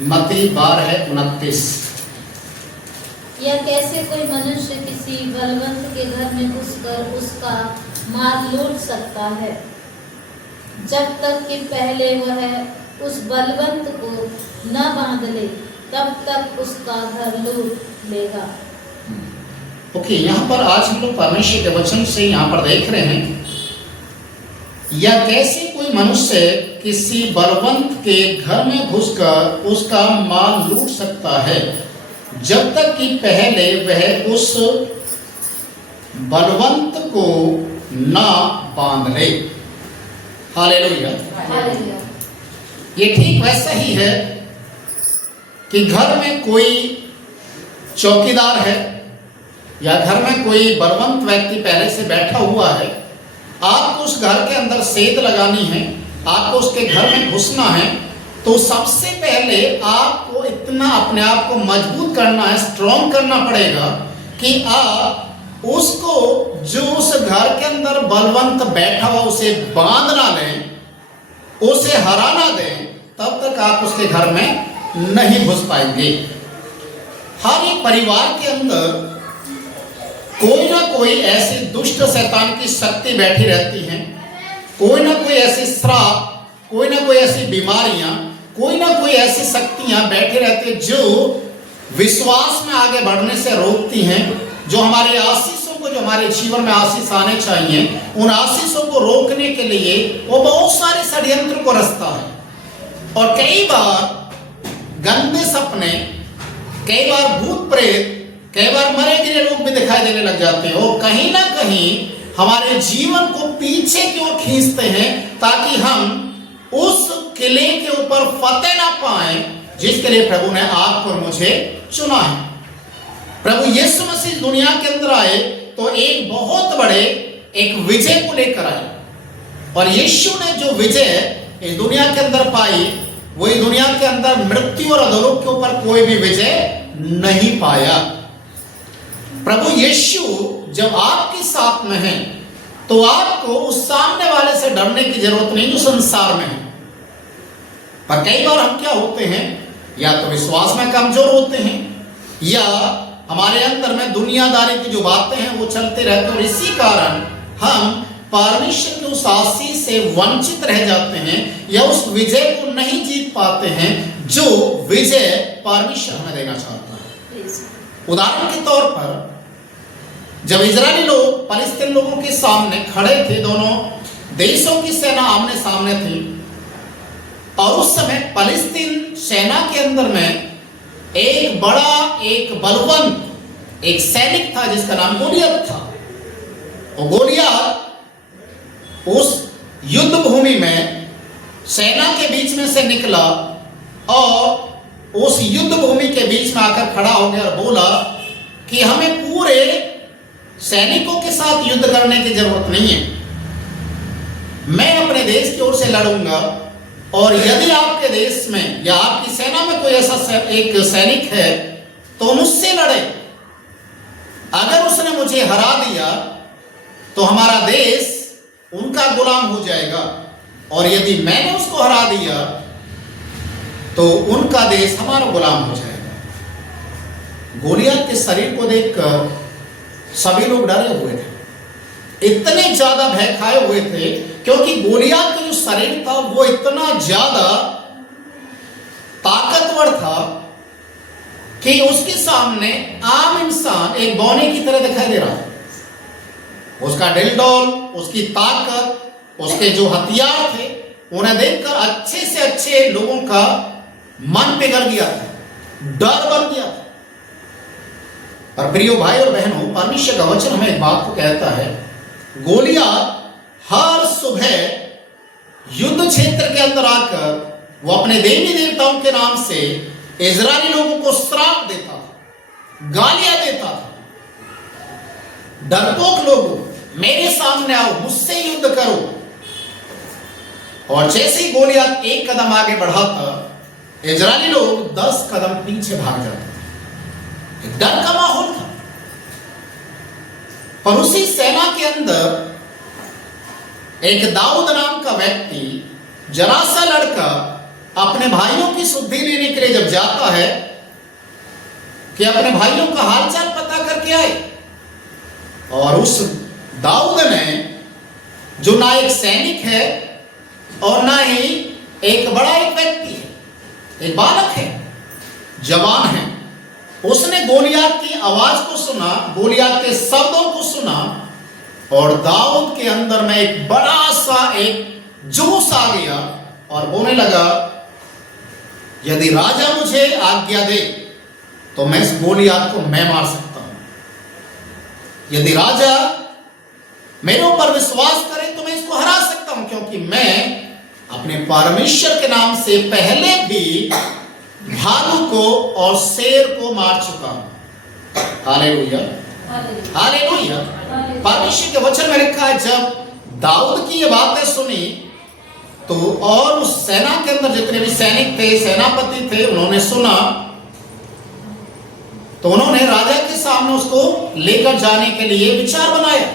मत्ती 12:29। या कैसे कोई मनुष्य किसी बलवंत के घर में घुसकर उसका माल लूट सकता है, जब तक कि पहले वह उस बलवंत को न बांध ले, तब तक उसका घर लूट लेगा। ओके, यहाँ पर आज हम लोग परमेश्वर के वचन से यहाँ पर देख रहे हैं, या कैसे कोई मनुष्य किसी बलवंत के घर में घुसकर उसका माल लूट सकता है, जब तक कि पहले वह उस बलवंत को ना बांध ले। हालेलुया। ये ठीक वैसा ही है कि घर में कोई चौकीदार है या घर में कोई बलवंत व्यक्ति पहले से बैठा हुआ है। आपको उस घर के अंदर सेंध लगानी है, आपको उसके घर में घुसना है, तो सबसे पहले आपको इतना अपने आप को मजबूत करना है, स्ट्रॉन्ग करना पड़ेगा कि आप उसको जो उस घर के अंदर बलवंत बैठा हुआ उसे बांध ना लें, उसे हरा ना दें, तब तक आप उसके घर में नहीं घुस पाएंगे। हर एक परिवार के अंदर कोई ना कोई ऐसी दुष्ट शैतान की शक्ति बैठी रहती है, कोई ना कोई ऐसी श्राप, कोई ना कोई ऐसी बीमारियां, कोई ना कोई ऐसी शक्तियां बैठी रहती हैं जो विश्वास में आगे बढ़ने से रोकती हैं, जो हमारे आशीषों को, जो हमारे जीवन में आशीष आने चाहिए, उन आशीषों को रोकने के लिए वो बहुत सारे षड्यंत्र को रचता है। और कई बार गंदे सपने, कई बार भूत प्रेत, कई बार मरे गिरे लोग भी दिखाई देने लग जाते हैं और कहीं ना कहीं हमारे जीवन को पीछे की ओर खींचते हैं, ताकि हम उस किले के ऊपर फतेह ना पाए जिसके लिए प्रभु ने आपको और मुझे चुना है। प्रभु यीशु मसीह दुनिया के अंदर आए तो एक बहुत बड़े एक विजय को लेकर आए, और यीशु ने जो विजय इस दुनिया के अंदर पाई, वही दुनिया के अंदर मृत्यु और अधोलोक के ऊपर कोई भी विजय नहीं पाया। प्रभु यीशु जब आपके साथ में है तो आपको उस सामने वाले से डरने की जरूरत नहीं जो संसार में है। पर कई बार हम क्या होते हैं, या तो विश्वास में कमजोर होते हैं, या हमारे अंदर में दुनियादारी की जो बातें हैं वो चलते रहते हैं, और इसी कारण हम परमेश्वर की उस आशीष से वंचित रह जाते हैं, या उस विजय को नहीं जीत पाते हैं जो विजय परमेश्वर हमें देना चाहता है। उदाहरण के तौर पर जब इजरायली लोग फलिस्तीन लोगों के सामने खड़े थे, दोनों देशों की सेना आमने सामने थी, और उस समय फलिस्तीन सेना के अंदर में एक बड़ा, एक बलवंत एक सैनिक था जिसका नाम गोलियत था। और गोलियत उस युद्ध भूमि में सेना के बीच में से निकला और उस युद्ध भूमि के बीच में आकर खड़ा हो गया और बोला कि हमें पूरे सैनिकों के साथ युद्ध करने की जरूरत नहीं है, मैं अपने देश की ओर से लड़ूंगा, और यदि आपके देश में या आपकी सेना में कोई ऐसा एक सैनिक है तो मुझसे लड़े। अगर उसने मुझे हरा दिया तो हमारा देश उनका गुलाम हो जाएगा, और यदि मैंने उसको हरा दिया तो उनका देश हमारा गुलाम हो जाएगा। गोलियत के शरीर को देखकर सभी लोग डरे हुए थे, इतने ज्यादा भय खाए हुए थे, क्योंकि गोलियत का जो शरीर था वो इतना ज्यादा ताकतवर था कि उसके सामने आम इंसान एक बौने की तरह दिखाई दे रहा था। उसका डिलडोल, उसकी ताकत, उसके जो हथियार थे, उन्हें देखकर अच्छे से अच्छे लोगों का मन पिघल गया था, डर बन गया था। पर प्रियो भाई और बहनों, परमेश्वर का वचन हमें एक बात को कहता है, गोलियत हर सुबह युद्ध क्षेत्र के अंदर आकर वो अपने देवी देवताओं के नाम से इजरायली लोगों को श्राप देता था, गालियां देता था। डरपोक लोगों, मेरे सामने आओ, मुझसे युद्ध करो। और जैसे ही गोलियत एक कदम आगे बढ़ाता, इजरायली लोग 10 कदम पीछे भाग जाते थे। डर का माहौल था। पर उसी सेना के अंदर एक दाऊद नाम का व्यक्ति, जरा सा लड़का, अपने भाइयों की शुद्धि लेने के लिए जब जाता है कि अपने भाइयों का हालचाल पता करके आए, और उस दाऊद ने, जो ना एक सैनिक है और ना ही एक बड़ा एक व्यक्ति है, एक बालक है, जवान है, उसने गोलियत की आवाज को सुना, गोलियत के शब्दों को सुना, और दाऊद के अंदर में एक बड़ा सा एक जोश आ गया और बोलने लगा, यदि राजा मुझे आज्ञा दे तो मैं इस गोलियत को मैं मार सकता हूं, यदि राजा मेरे ऊपर विश्वास करे तो मैं इसको हरा सकता हूं, क्योंकि मैं अपने परमेश्वर के नाम से पहले भी भालू को और शेर को मार चुका हूं। Hallelujah, hallelujah. परमेश्वर के वचन में लिखा है, जब दाऊद की ये बातें सुनी तो और उस सेना के अंदर जितने भी सैनिक थे, सेनापति थे, उन्होंने सुना तो उन्होंने राजा के सामने उसको लेकर जाने के लिए विचार बनाया।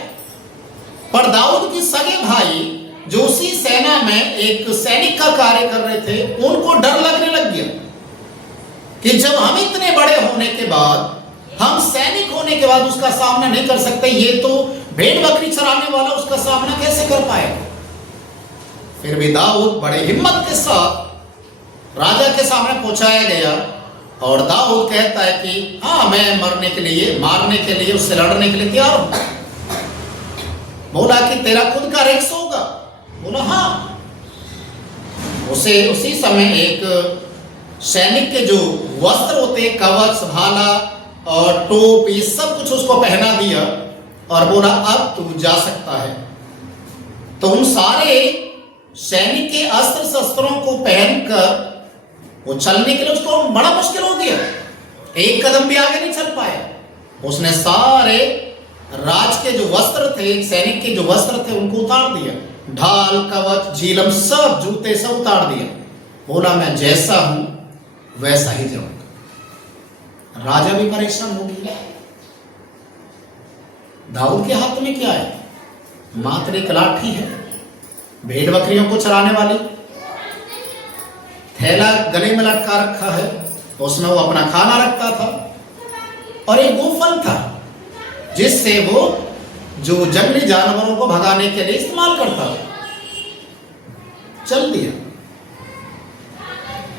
पर दाऊद के सगे भाई जो उसी सेना में एक सैनिक का कार्य कर रहे थे, उनको डर लगने लग गया कि जब हम इतने बड़े होने के बाद, हम सैनिक होने के बाद उसका सामना नहीं कर सकते, ये तो भेड़ बकरी चराने वाला, उसका सामना कैसे कर पाएगा। फिर भी दाऊद बड़े हिम्मत के साथ राजा के सामने पहुंचाया गया, और दाऊद कहता है कि हाँ, मैं मरने के लिए, मारने के लिए, उससे लड़ने के लिए तैयार हूं। बोला कि तेरा खुद का रेक्स होगा। बोला हाँ। उसी समय एक सैनिक के जो वस्त्र होते, कवच, भाला और टोप, ये सब कुछ उसको पहना दिया और बोला अब तू जा सकता है। तो उन सारे सैनिक के अस्त्र शस्त्रों को पहनकर वो चलने के लिए उसको बड़ा मुश्किल हो गया, एक कदम भी आगे नहीं चल पाया। उसने सारे राज के जो वस्त्र थे, सैनिक के जो वस्त्र थे, उनको उतार दिया, ढाल, कवच, झीलम, सब जूते सब उतार दिया। बोला मैं जैसा हूं वैसा ही जाऊंगा। राजा भी परेशान हो गया। दाऊद के हाथ में क्या है? मात्र एक लाठी है, भेड़ बकरियों को चराने वाली, थैला गले में लटका रखा है, उसमें वो अपना खाना रखता था, और एक गोफन था जिससे वो जो जंगली जानवरों को भगाने के लिए इस्तेमाल करता था। चल दिया,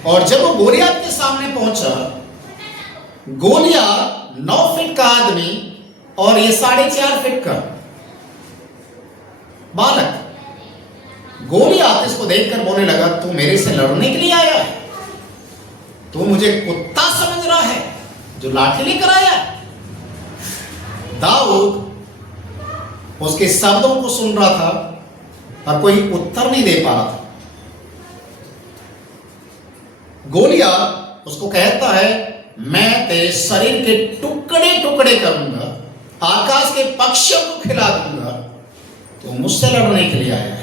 और जब वो गोलियत के सामने पहुंचा, गोलियत 9 फीट का आदमी और ये 4.5 फीट का बालक। गोलियत इसको देखकर बोलने लगा, तू मेरे से लड़ने के लिए आया है? तू मुझे कुत्ता समझ रहा है जो लाठी लेकर आया है? दाऊद उसके शब्दों को सुन रहा था और कोई उत्तर नहीं दे पा रहा था। गोलियत उसको कहता है, मैं तेरे शरीर के टुकड़े टुकड़े करूंगा, आकाश के पक्षियों को खिला दूंगा, तो मुझसे लड़ने के लिए आया है।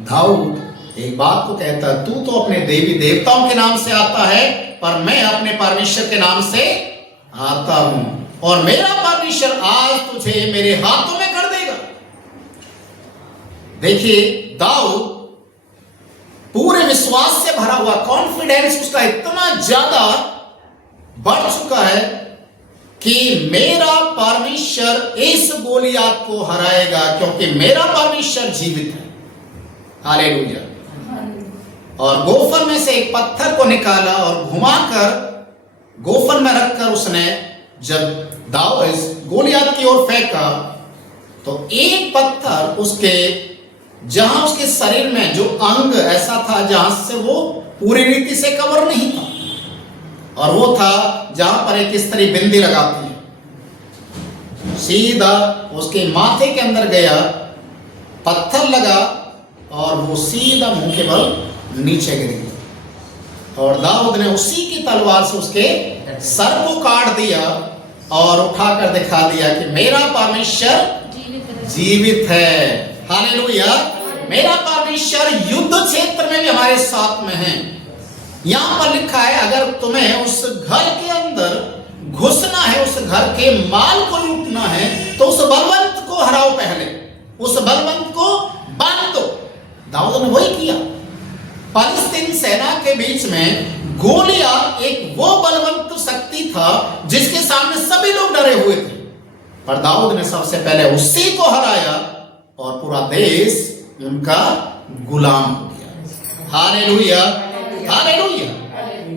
दाऊद एक बात को कहता है, तू तो अपने देवी देवताओं के नाम से आता है, पर मैं अपने परमेश्वर के नाम से आता हूं, और मेरा परमेश्वर आज तुझे मेरे हाथों में कर देगा। देखिए, दाऊद पूरे विश्वास से भरा हुआ, कॉन्फिडेंस उसका इतना ज्यादा बढ़ चुका है कि मेरा परमेश्वर इस गोलियत को हराएगा, क्योंकि मेरा परमेश्वर जीवित है। हालेलुया। और गोफन में से एक पत्थर को निकाला और घुमाकर गोफन में रखकर उसने जब दाऊद गोलियत की ओर फेंका, तो एक पत्थर उसके, जहां उसके शरीर में जो अंग ऐसा था जहां से वो पूरी रीति से कवर नहीं था, और वो था जहां पर एक स्त्री बिंदी लगाती है, सीधा उसके माथे के अंदर गया, पत्थर लगा और वो सीधा मुंह के बल नीचे गिर गया, और दाऊद ने उसी की तलवार से उसके सर को काट दिया और उठाकर दिखा दिया कि मेरा परमेश्वर जीवित है। हालेलुया। मेरा परमेश्वर युद्ध क्षेत्र में भी हमारे साथ में है। यहां पर लिखा है, अगर तुम्हें उस घर के अंदर घुसना है, उस घर के माल को लूटना है, तो उस बलवंत को हराओ, पहले उस बलवंत को बांध दो। दाऊद ने वही किया। फिलिस्तीन सेना के बीच में गोलियत एक वो बलवंत शक्ति था जिसके सामने सभी लोग डरे हुए थे, पर दाऊद ने सबसे पहले उसी को हराया और पूरा देश उनका गुलाम हो गया। Hallelujah, hallelujah.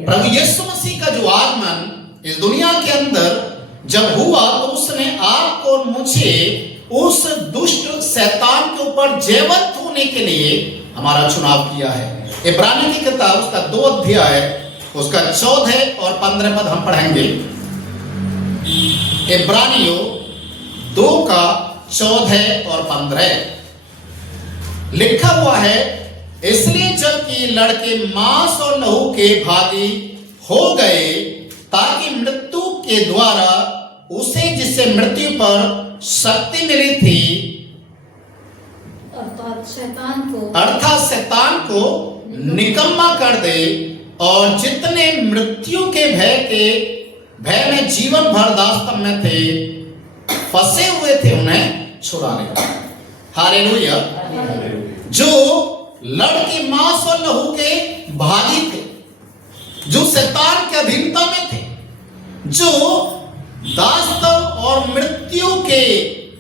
प्रभु यीशु मसीह का जो आगमन इस दुनिया के अंदर जब हुआ तो उसने आपको और मुझे उस दुष्ट शैतान के ऊपर जयवंत होने के लिए हमारा चुनाव किया है। इब्रानी की किताब उसका 2 अध्याय उसका 14 और 15 पद हम पढ़ेंगे। इब्रानियों 2 का 14 और 15 लिखा हुआ है, इसलिए जबकि लड़के मांस और लहू के भागी हो गए ताकि मृत्यु के द्वारा उसे जिससे मृत्यु पर शक्ति मिली थी अर्थात शैतान को निकम्मा कर दे और जितने मृत्यु के भय में जीवन भर दास्तान में थे फंसे हुए थे उन्हें छुड़ा ले। हालेलुया। जो लड़के मांस और लहू के भागी थे, जो शैतान के अधीनता में थे, जो दास्तान और मृत्यु के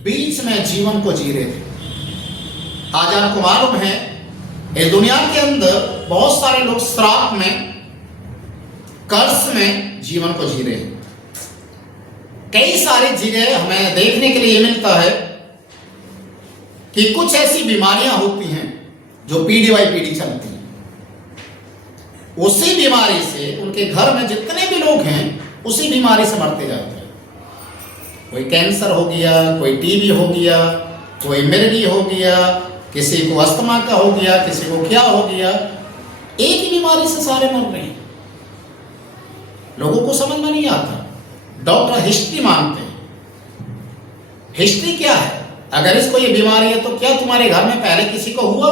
बीच में जीवन को जी रहे थे। आज आपको मालूम है इस दुनिया के अंदर बहुत सारे लोग श्राप में, कर्ज में जीवन को जी रहे हैं। कई सारी जगह हमें देखने के लिए मिलता है कि कुछ ऐसी बीमारियां होती हैं जो पीढ़ी बाई पीढ़ी चलती हैं। उसी बीमारी से उनके घर में जितने भी लोग हैं उसी बीमारी से मरते जाते हैं। कोई कैंसर हो गया, कोई टीबी हो गया, कोई मिर्गी हो गया, किसी को अस्थमा का हो गया, किसी को क्या हो गया। एक ही बीमारी से सारे मर रहे हैं। लोगों को समझ में नहीं आता। डॉक्टर हिस्ट्री मांगते हैं। हिस्ट्री क्या है? अगर इसको ये बीमारी है तो क्या तुम्हारे घर में पहले किसी को हुआ?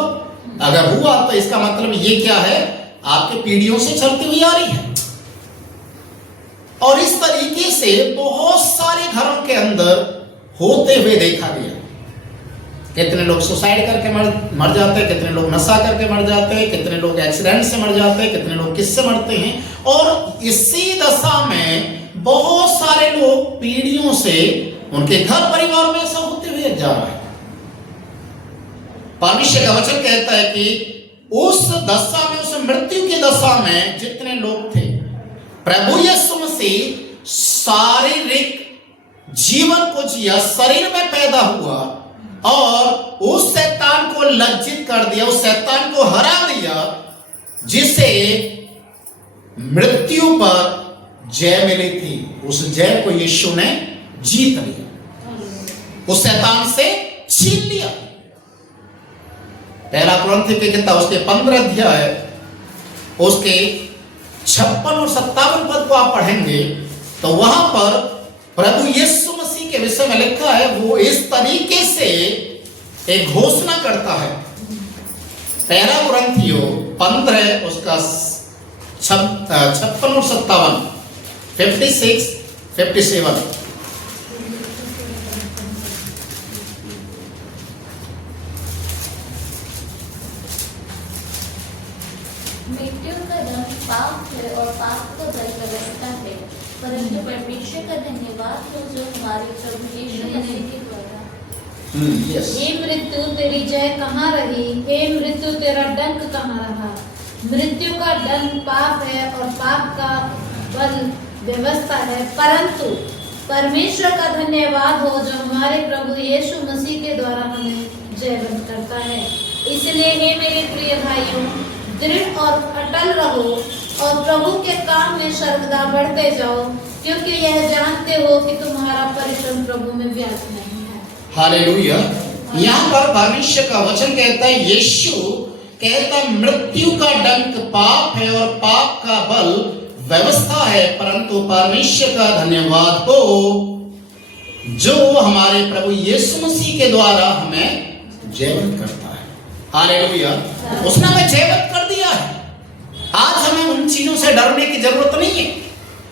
अगर हुआ तो इसका मतलब ये क्या है? आपके पीढ़ियों से चलती हुई आ रही है। और इस तरीके से बहुत सारे घरों के अंदर होते हुए देखा गया। कितने लोग सुसाइड करके मर जाते हैं, कितने लोग नशा करके मर जाते हैं, कितने लोग एक्सीडेंट से मर जाते हैं, कितने लोग किससे मरते हैं। और इसी दशा में बहुत सारे लोग पीढ़ियों से उनके घर परिवार में ऐसा होते हुए जा रहा है। परमेश्वर का वचन कहता है कि उस दशा में, उस मृत्यु की दशा में जितने लोग थे, प्रभु यीशु मसीह शारीरिक जीवन को जिया, शरीर में पैदा हुआ और उस शैतान को लज्जित कर दिया, उस शैतान को हरा दिया, जिसे मृत्यु पर जय मिली थी। उस जय को यीशु ने जीत लिया, उस शैतान से छीन लिया। पहला कुरिन्थियों की किताब उसके 15 अध्याय उसके 56 और 57 पद को आप पढ़ेंगे तो वहां पर प्रभु यीशु मसीह के विषय में लिखा है। वो इस तरीके से एक घोषणा करता है। पहला कुरिन्थियों 15 उसका 56 और 57, 56, 57। मृत्यु का दंड पाप है और पाप का दंड व्यवस्था है, परंतु परमेश्वर का धन्यवाद हो जो हमारे प्रभु यीशु मसीह के द्वारा। हे मृत्यु तेरी जय कहाँ रही? हे मृत्यु तेरा डंक कहाँ रहा? मृत्यु का दंड पाप है और पाप का बल व्यवस्था है, परंतु परमेश्वर का धन्यवाद हो जो हमारे प्रभु यीशु मसीह के द्वारा हमें जयवंत करता है। इसलिए हे मेरे प्रिय भाइयों, दृढ़ और अटल रहो और प्रभु के काम में सर्वदा बढ़ते जाओ, क्योंकि यह जानते हो कि तुम्हारा परिश्रम प्रभु में व्यर्थ नहीं है। हालेलुया। यहाँ पर परमेश्वर का वचन कहता है, यीशु कहता है मृत्यु का डंक पाप है और पाप का बल व्यवस्था है, परंतु परमेश्वर का धन्यवाद हो जो हमारे प्रभु यीशु मसीह के द्वारा हमें जयवंत करता है। हालेलुया। उसने हमें जयवंत कर दिया है। आज हमें उन चीजों से डरने की जरूरत नहीं है।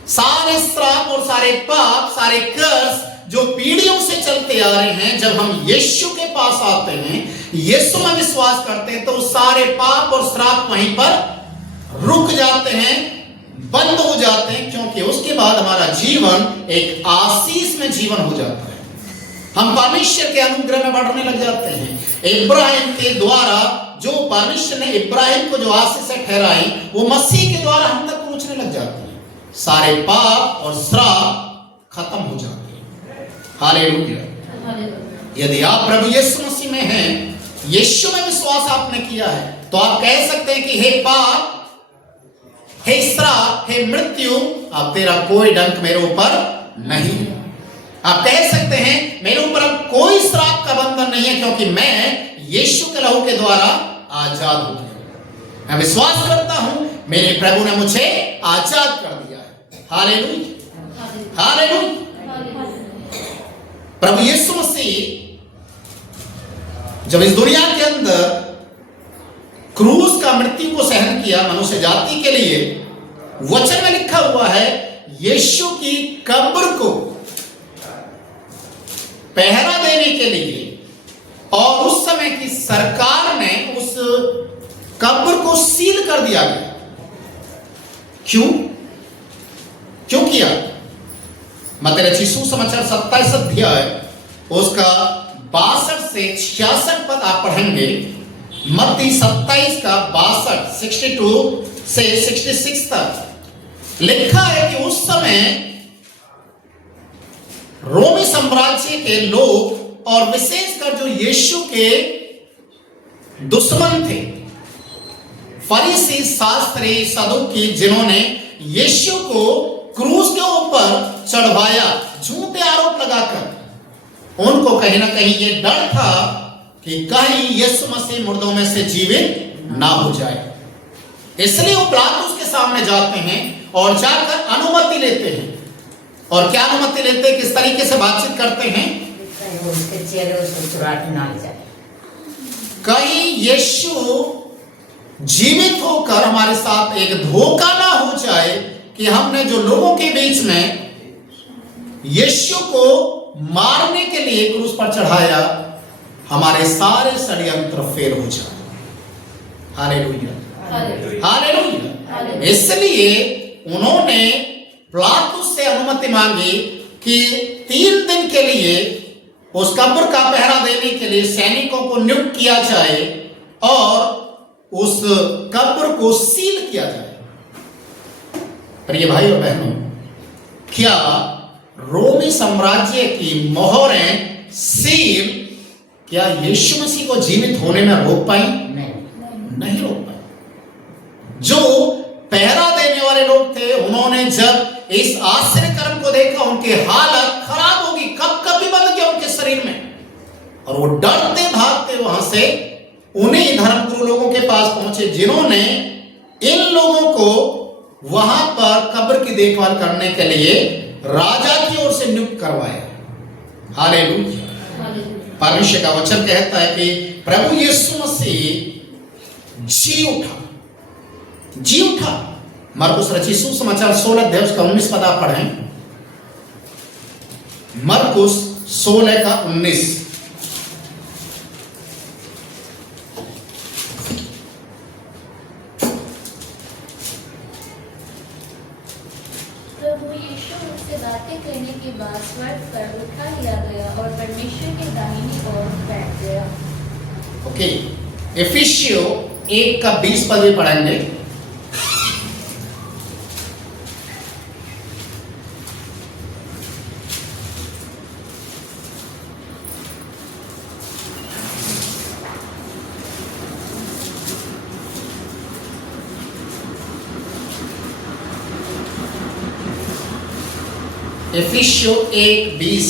सारे श्राप और सारे पाप, सारे कर्ज जो पीढ़ियों से चलते आ रहे हैं, जब हम यीशु के पास आते हैं, यीशु में विश्वास करते हैं तो सारे पाप और श्राप वहीं पर रुक जाते हैं, बंद हो जाते हैं, क्योंकि उसके बाद हमारा जीवन एक आशीष में जीवन हो जाता है। हम परमेश्वर के अनुग्रह में बढ़ने लग जाते हैं। इब्राहिम के द्वारा जो परमेश्वर ने इब्राहिम को जो आशीष ठहराई, वो मसीह के द्वारा हम तक पहुंचने लग जाती है। सारे पाप और श्राप खत्म हो जाते हैं। हालेलुया। यदि आप प्रभु यीशु मसीह में हैं, यीशु में विश्वास आपने किया है, तो आप कह सकते हैं कि हे पाप, हे श्राप, हे मृत्यु, अब तेरा कोई डंक मेरे ऊपर नहीं है। आप कह सकते हैं मेरे ऊपर अब कोई श्राप का बंधन नहीं है, क्योंकि मैं यीशु के लहू के द्वारा आजाद हो गया। मैं विश्वास करता हूं मेरे प्रभु ने मुझे आजाद कर दिया है। Hallelujah, hallelujah. प्रभु यीशु मसीह जब इस दुनिया के अंदर क्रूस का मृत्यु को सहन किया मनुष्य जाति के लिए, वचन में लिखा हुआ है यीशु की कब्र को पहरा देने के लिए, और उस समय की सरकार ने उस कब्र को सील कर दिया गया। क्यों किया? मत्ती रचित सुसमाचार 27 अध्याय उसका 62 से 66 पद आप पढ़ेंगे। मत्ती 27 का 62 62 से 66 तक लिखा है कि उस समय रोमी साम्राज्य के लोग और विशेषकर जो यीशु के दुश्मन थे, फरीसी, शास्त्री, सदूकी, जिन्होंने यीशु को क्रूस के ऊपर चढ़वाया झूठे आरोप लगाकर, उनको कहीं ना कहीं ये डर था कि कहीं यीशु मसीह मुर्दों में से जीवित ना हो जाए। इसलिए वो पिलातुस के सामने जाते हैं और जाकर अनुमति लेते हैं। और क्या अनुमति लेते हैं, किस तरीके से बातचीत करते हैं? उसके चेहरे उसको चुरा के ना ले जाए। कहीं यीशु जीवित होकर हमारे साथ एक धोखा ना हो जाए कि हमने जो लोगों के बीच में यीशु को मारने के लिए क्रूस पर चढ़ाया, हमारे सारे षड्यंत्र फेल हो जाए। Hallelujah, hallelujah. इसलिए उन्होंने पिलातुस से अनुमति मांगी कि 3 दिन के लिए उस कब्र का पहरा देने के लिए सैनिकों को नियुक्त किया जाए और उस कब्र को सील किया जाए। प्रिय भाई और बहनों, क्या रोमी साम्राज्य की मोहरें सील क्या यीशु मसीह को जीवित होने में रोक पाई? नहीं रोक पाई। जो पहरा देने वाले लोग थे, उन्होंने जब इस आश्चर्य कर्म को देखा, उनकी हालत खराब होगी, कब कभी बंद गया उनके शरीर में, और वो डरते भागते वहां से उन्हीं धर्मगुरु लोगों के पास पहुंचे, जिन्होंने इन लोगों को वहां पर कब्र की देखभाल करने के लिए राजा की ओर से नियुक्त करवाया। हालेलुया। परमेश्वर का वचन कहता है कि प्रभु यीशु मसीह जी उठा। मरकुस रचित सुसमाचार 16 अध्याय उसका 19 पद आप पढ़ें। मरकुस 16 का 19। प्रभु यीशु उनसे बातें करने के बाद स्वर्ग पर उठा लिया गया और परमेश्वर के दाहिनी ओर बैठ गया। ओके, एफिसियो 1 का 20 पद भी पढ़ेंगे। एफिसियो 1:20।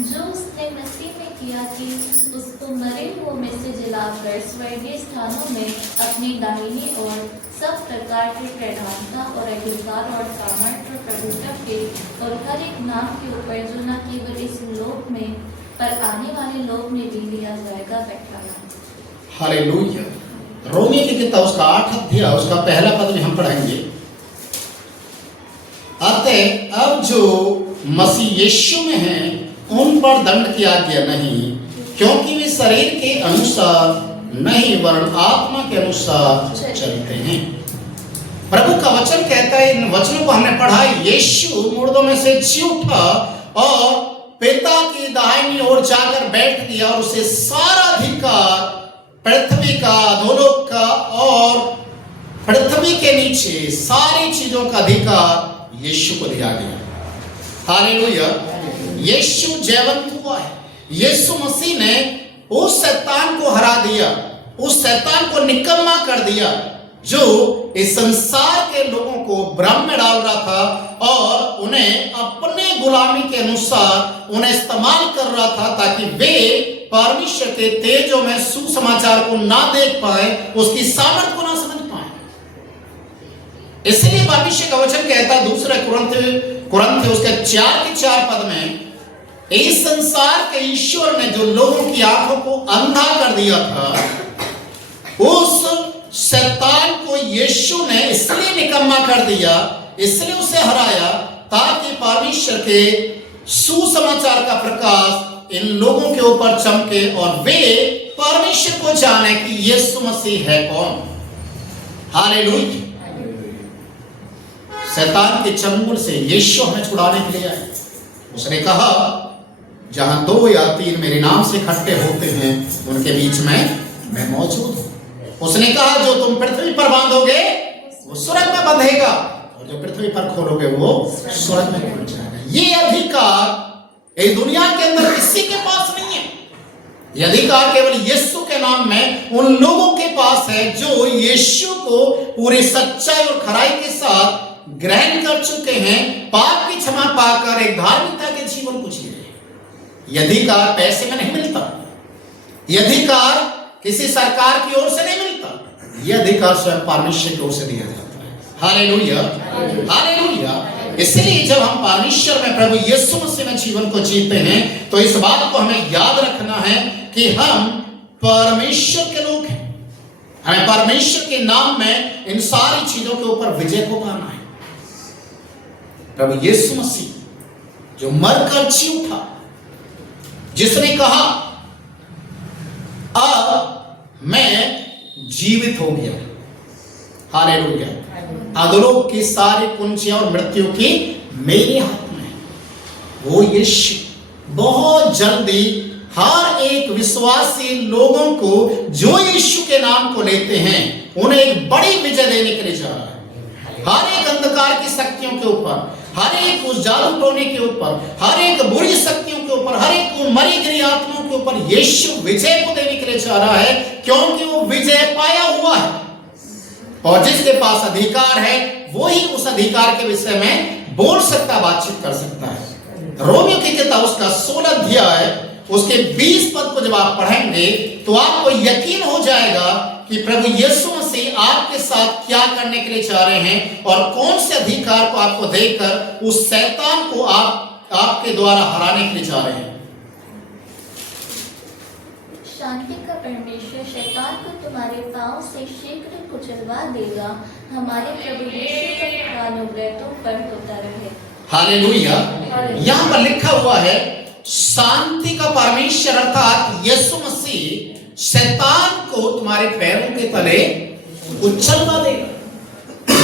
जो उसने मसीह में किया कि उसको मरे हुओं में से जिलाकर स्वर्गीय स्थानों में अपनी दाहिनी ओर सब प्रकार के प्रधानता और अधिकार और सामर्थ्य और प्रभुत्व के और हर एक नाम के ऊपर, जो न केवल इस लोक में पर आने वाले लोग में भी लिया जाएगा बैठाया। हालेलुया। रोमियो की किताब उसका 8 अध्याय उसका पहला पद भी हम पढ़ेंगे। अतः अब जो मसीह यीशु में हैं उन पर दंड की आज्ञा नहीं, क्योंकि वे शरीर के अनुसार नहीं वरन आत्मा के अनुसार चलते हैं। प्रभु का वचन कहता है, इन वचनों को हमने पढ़ा, यीशु मुर्दों में से जी उठा और पिता की दाहिनी ओर जाकर बैठ गया और उसे सारा अधिकार पृथ्वी का, अधोलोक का और पृथ्वी के नीचे सारी चीजों का अधिकार यीशु को दिया गया। हालेलुया। यीशु जयवंत हुआ है। यीशु मसीह ने उस शैतान को हरा दिया, उस शैतान को निकम्मा कर दिया जो इस संसार के लोगों को भ्रम में डाल रहा था और उन्हें अपने गुलामी के अनुसार उन्हें इस्तेमाल कर रहा था, ताकि वे परमेश्वर के तेजों में सुसमाचार को ना देख पाए, उसकी सामर्थ को ना समझ पाए। इसलिए परमेश्वर का वचन कहता है दूसरे कुरिन्थ उसके 4 पद में, इस संसार के ईश्वर ने जो लोगों की आंखों को अंधा कर दिया था, उस शैतान को यीशु ने इसलिए निकम्मा कर दिया, इसलिए उसे हराया, ताकि परमेश्वर के सुसमाचार का प्रकाश इन लोगों के ऊपर चमके और वे परमेश्वर को जाने कि यीशु मसीह है कौन। हालेलुया। शैतान के चंगुल से यीशु हमें छुड़ाने के लिए आए। उसने कहा, जहां 2 या 3 मेरे नाम से इकट्ठे होते हैं उनके बीच में मैं मौजूद हूं। उसने कहा, जो तुम पृथ्वी पर बांधोगे वो स्वर्ग में बंधेगा और जो पृथ्वी पर खोलोगे वो स्वर्ग में खुल जाएगा। ये अधिकार इस दुनिया के अंदर किसी के पास नहीं है। ये अधिकार केवल यीशु के नाम में उन लोगों के पास है जो यीशु को पूरी सच्चाई और खराई के साथ ग्रहण कर चुके हैं, पाप की क्षमा पाकर एक धार्मिकता के जीवन को जी रहे हैं। यह अधिकार पैसे में नहीं मिलता, यह अधिकार किसी सरकार की ओर से नहीं मिलता, यह अधिकार स्वयं परमेश्वर की ओर से दिया जाता है। Hallelujah, hallelujah. इसलिए जब हम परमेश्वर में, प्रभु यीशु मसीह में जीवन को जीते हैं, तो इस बात को हमें याद रखना है कि हम परमेश्वर के लोग हैं। हमें परमेश्वर के नाम में इन सारी चीजों के ऊपर विजय को पाना है। प्रभु यीशु मसीह जो मरकर जी उठा, जिसने कहा, अब मैं जीवित हो गया। हालेलुया। अधोलोक की सारी कुंजियां और मृत्यु की मेरे हाथ में। वो यीशु बहुत जल्दी हर एक विश्वासी लोगों को जो यीशु के नाम को लेते हैं उन्हें एक बड़ी विजय देने के लिए जा रहा है। हर एक अंधकार की शक्तियों के ऊपर, हर एक उस जादू टोने के ऊपर, हर एक बुरी शक्तियों के ऊपर, हर एक उन मरी गिरी आत्माओं के ऊपर यीशु विजय को देने के लिए जा रहा है, क्योंकि वो विजय पाया हुआ है और जिसके पास अधिकार है वही उस अधिकार के विषय में बोल सकता, बातचीत कर सकता है। रोमियो की किताब उसका 16 अध्याय उसके 20 पद को जब आप पढ़ेंगे तो आपको यकीन हो जाएगा कि प्रभु यीशु मसीह आपके साथ क्या करने के लिए चाह रहे हैं और कौन से अधिकार को आपको देकर उस शैतान को आपके द्वारा हराने के लिए चाह रहे हैं। शांति का परमेश्वर शैतान को तुम्हारे पांव से शीघ्र कुचलवा देगा। हमारे प्रभु यीशु का अनुग्रह तुम पर होता रहे। हालेलुया। यहाँ पर लिखा हुआ है, शांति का परमेश्वर अर्थात यीशु मसीह शैतान को तुम्हारे पैरों के तले उछलवा देगा।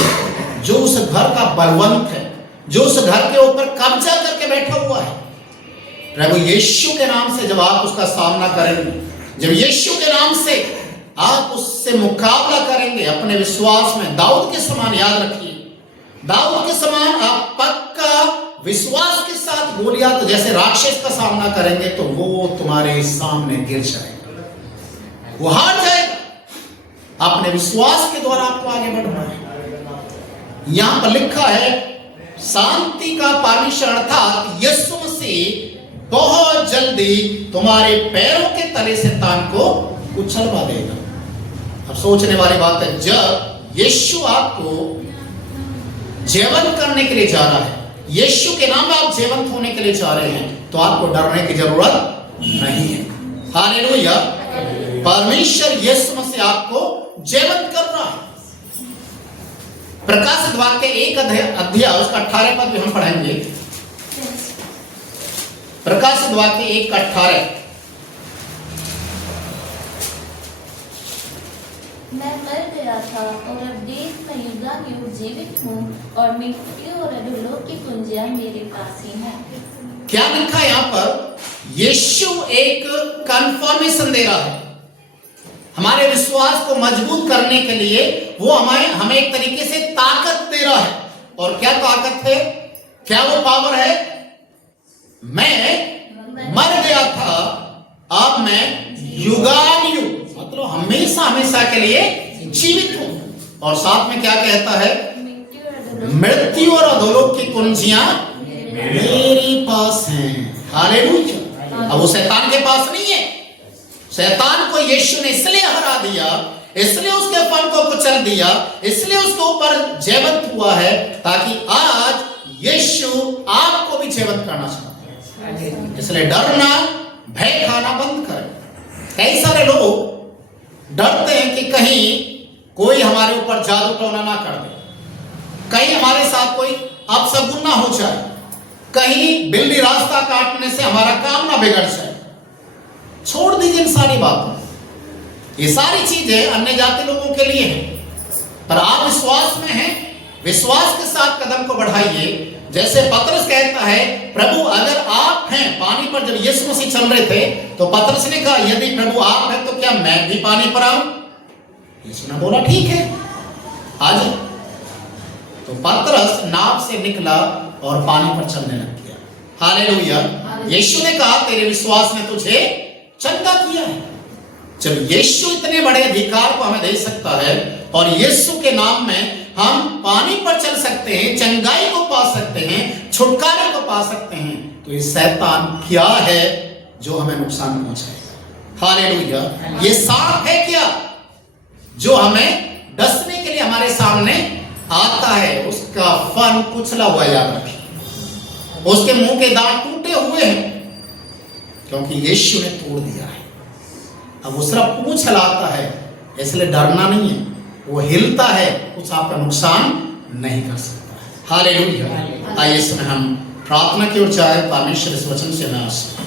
जो उस घर का बलवंत है, जो उस घर के ऊपर कब्जा करके बैठा हुआ है, प्रभु यीशु के नाम से जब आप उसका सामना करेंगे, जब यीशु के नाम से आप उससे मुकाबला करेंगे अपने विश्वास में, दाऊद के समान, याद रखिए, दाऊद के समान आप पक्का विश्वास के साथ गोलियत जैसे राक्षस का सामना करेंगे तो वो तुम्हारे सामने गिर जाएगा, वो हार जाएगा। अपने विश्वास के द्वारा आपको आगे बढ़ना है। यहां पर लिखा है, शांति का परमेश्वर अर्थात यीशु मसीह बहुत जल्दी तुम्हारे पैरों के तले से तान को उछलवा देगा। अब सोचने वाली बात है, जब यीशु आपको जीवंत करने के लिए जा रहा है, यीशु के नाम में आप जीवंत होने के लिए जा रहे हैं, तो आपको डरने की जरूरत नहीं है। हालेलुया। परमेश्वर यीशु मसीह आपको जीवित कर रहा है। प्रकाशित वाक्य 1 अध्याय उसका 18 पद भी हम पढ़ेंगे। प्रकाशित वाक्य 1:18। मैं मर गया था और अब देख मैं युगानुयुग जीवित हूँ और मिट्टी और अधोलोक की कुंजियां मेरे पास ही हैं। क्या लिखा है यहाँ पर? यीशु एक कंफर्मेशन दे रहा है हमारे विश्वास को मजबूत करने के लिए। वो हमें एक तरीके से ताकत दे रहा है। और क्या ताकत है, क्या वो पावर है? मैं मर गया था, अब मैं युगानुयुग मतलब हमेशा हमेशा के लिए जीवित हूं। और साथ में क्या कहता है? मृत्यु और अधोलोक की कुंजियां मेरे पास हैं। हालेलुया। अब वो शैतान के पास नहीं है। शैतान को यीशु ने इसलिए हरा दिया, इसलिए उसके फन को कुचल दिया, इसलिए उसके ऊपर जीवित हुआ है ताकि आज यीशु आपको भी जीवित करना चाहता है। इसलिए डरना, भय खाना बंद करें। कई सारे लोग डरते हैं कि कहीं कोई हमारे ऊपर जादू टोना ना कर दे, कहीं हमारे साथ कोई अपशगुन ना हो जाए, कहीं बिल्ली रास्ता काटने से हमारा काम ना बिगड़ जाए। छोड़ दीजिए इन सारी बातों। ये सारी चीजें अन्य जाति लोगों के लिए हैं, पर आप विश्वास में हैं, विश्वास के साथ कदम को बढ़ाइए। जैसे पतरस कहता है, प्रभु अगर आप हैं, पानी पर जब यीशु मसीह चल रहे थे तो पतरस ने कहा यदि प्रभु आप हैं तो क्या मैं भी पानी पर आऊं? यीशु ने बोला ठीक है आज। तो पतरस नाव से निकला और पानी पर चलने लग गया। हालेलुया। यीशु ने कहा तेरे विश्वास ने तुझे चंगा किया है। चलो, यीशु इतने बड़े अधिकार को हमें दे सकता है और यीशु के नाम में हम पानी पर चल सकते हैं, चंगाई को पा सकते हैं, छुटकारे को पा सकते हैं। तो ये शैतान क्या है जो हमें नुकसान पहुंचाएगा? हालेलुया। ये सांप है क्या जो हमें डसने के लिए हमारे सामने आता है? उसका फन कुचला हुआ, याद रखिए। उसके मुंह के दांत टूटे हुए हैं क्योंकि यीशु ने तोड़ दिया है। अब वो सिर्फ पूंछ हिलाता है, इसलिए डरना नहीं है। वो हिलता है, कुछ आपका नुकसान नहीं कर सकता है। हालेलुया। आइए इसमें हम प्रार्थना की ओर जाए। परमेश्वर इस वचन से हमें आशीष